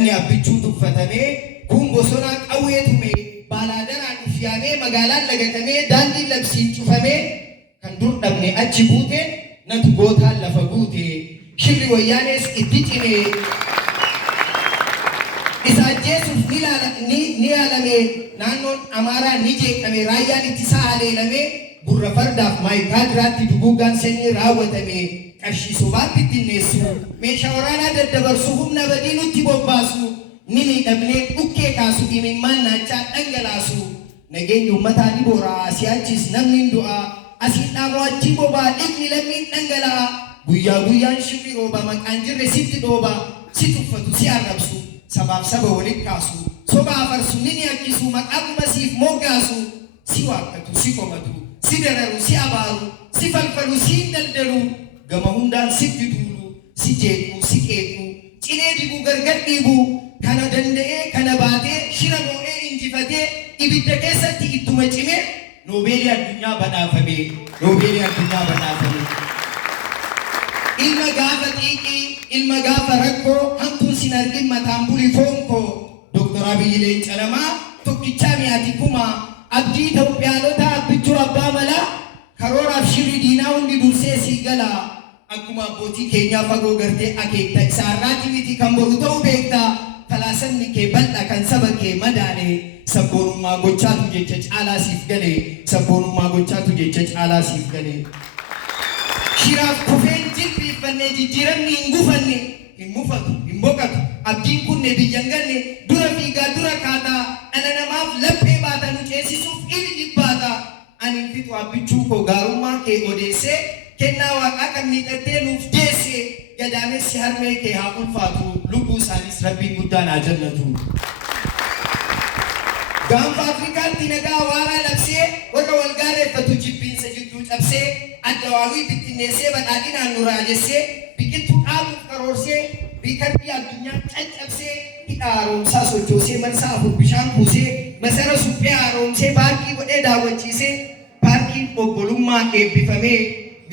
abbichuu tuffatamee kun bosona qawweetume baaladaraan ufyaamee magaalaan lagatamee daandiin labsiin cufamee kan dur dhabne achi buute natu gootaan lafa guute shirri wayyaanees itti cimee isa ajjeesuuf ni yaalame naannoon Amaaraa ni jeeqame raayyaan ittisaa haleelamee gurra fardaaf maayikaadiraatti duguugaan sanyii raawwatame qarshii sobaatti dinneessu meeshaa waraanaa daddabarsu humna badii nutti bobbaasu ni miidhamnee dhukkee kaasu imimmaan naachaa dhangalaasu nageenyi uummataa ni booraa si'achis namni du'a asiin dhaamoo achi bobaa dhiigni lammiin dhangalaa guyyaa guyyaan shirri rooba maqaan jirre sitti dhooba si tuffatu si arrabsu sabaaf saba walitti kaasu soba afarsu ni akkisu maqaabuma siif moggaasu si waakkatu si komatu si dararu si abaaru si falfalu si daldalu gama hundaan sitti duulu si jeequ si qeequ cinee dibu gargar dhiibu kana danda'ee kana baatee shira moo'ee injifatee ibidda keessatti ittuma cimee noobeelii addunyaa badhaafame ilma gaafa xiiqii ilma gaafa rakkoo hamtuun sin argin mataan bulii foonko Dr. Abiyyi Leencalamaa tokkichaa mi'aati kumaa abdii Itoophiyaalota abbichuu abbaa malaa karooraaf shirri diinaa hundi dursee sii galaa akkuma abbootii keenyaa fagoo gartee akeekta isaarraati miti kan boru ta'uu beekta talaasanni kee bal'aa kan saba kee madaale sabboonummaa gochaatu jecha caalaa siif gale shiraaf kufeen jilbiiffannee jijjiiramni hin gufanne hin mufatu hin boqatu abdiin kunne biyyan ganne dura fiigaa dura kaataa dhala namaaf laphee baata nu ceesisuuf ili jibbaata ani fixu abbichuu koo gaarummaa kee odeessee kennaa waaqaa kan miidhattee nuuf deesse gadaamessi harmee kee haa ulfaatu lubbuu isaanis rabbiin guddaan haa jannatu. Gaanfa Afrikaatti nagaa waaraa labsee warra wal gaareeffatu jibbiinsa jidduu cabsee addawaawii bittinneessee badhaadhinaan nu raajessee biqiltuu dhaabuuf karoorsee biikarbii addunyaa caccabsee hidha haaromsaa sochoosee marsaa afur bishaan kuusee masara suphee haaromsee paarkii godhee daawwachiisee paarkiin obbolummaa eebbifamee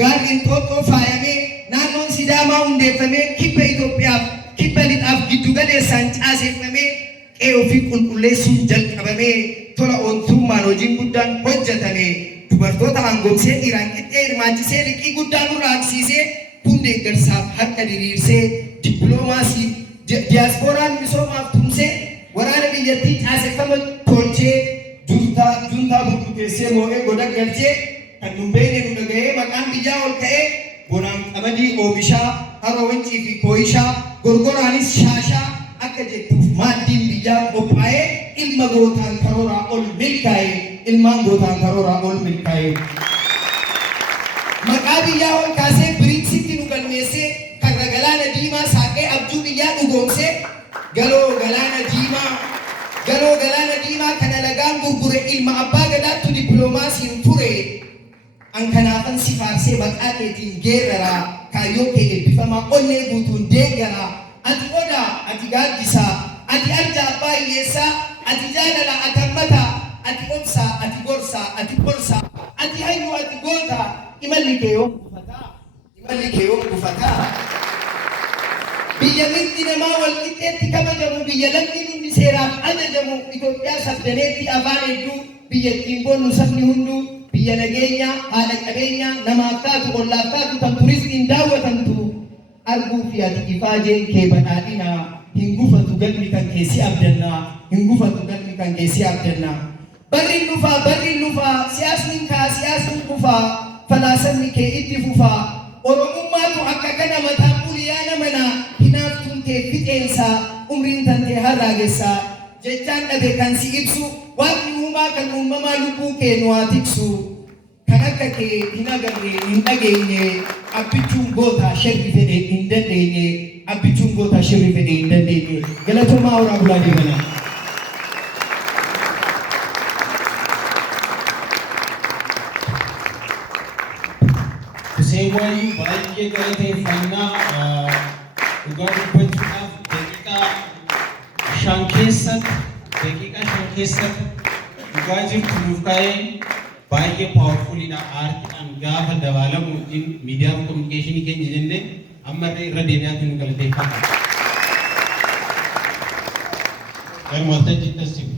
gaarriin xooxxoo faayamee naannoon Sidaamaa hundeeffamee kibba Itoophiyaaf kibba lixaaf giddu galeessaan caaseeffamee qe'ee ofii qulqulleessuun jalqabamee tola ooltummaan hojiin guddaan hojjetame dubartoota hangomsee dhiiraan qixxee hirmaachisee liqii guddaa nurraa agarsiisee hundee garsaaf harka diriirsee dippiloomaasii diyaaspooraan misoomaaf tumsee waraana biyyattii caaseffama tolchee juntaa burkuteessee moo'ee goda galchee kan nu beekne nu dhaga'ee maqaan biyyaa ol ka'ee bonaan qamadii oomishaa haroo wancii fi kooyishaa gorgoraanis shaashaa akka jettuuf maaddiin biyyaa qophaa'ee ilmaan gootaan karooraa ol milkaa'ee maqaa biyyaa ol kaasee biriiksitti nu galmeessee karra galaana diimaa saaqee abjuu biyyaa dhugoomsee galoo galaana diimaa kana lagaan gurgure ilma abbaa gadaattu dippiloomaasiin ture an kanaafan si faarsee maqaa keetiin geeraraa kaayyoo kee eebbifamaa onnee guutuun deeggaraa ati odaa ati gaaddisaa ati arjaa abbaa hiyyeessaa ati jaalala ati hammataa ati obsaa ati gorsaa ati qorsaa ati hayyuu ati gootaa imalli kee yoom gufataa biyya mirgi namaa walqixxeetti kabajamu biyya lammi hundi seeraaf ajajamu Itoophiyaa sabdaneetti afaan hedduu biyyattiin boonnu sabni hunduu biyya nageenyaa haadha qabeenyaa namaaf taatu ollaaf taatu kan turismiin daawwatamtu arguu fi ati ifaajeen kee badhaadhinaa hin gufatu galmi kan keessi abdannaa barriin dhufaa siyaasni kufaa falaasamni kee itti fufaa oromummaatu akka kana mataan buliyaa namanaa hinaaftuun kee fixeensaa umriin tantee harraagessaa jechaan dhabe kan si ibsu waaqni uumaa kan uumamaa lubbuu kee nu haa tiksu kan akka kee hin agarre hin dhageenye abbichuun gootaa shirri fedhe hin dandeenye galatoomaa horaa bulaa deemana. Seewwan baay'ee galateeffannaa dhugaa dubbachuudhaaf daqiiqaa shan keessatti dhugaa jirtu nuuf kaa'ee baay'ee paawurfuulidha. Aartiidhaan gaafa dabaalamu miidiyaa kominikeeshinii keenya jennee ammallee irra deebi'aatti nu galateeffata. kan waltajjii tasii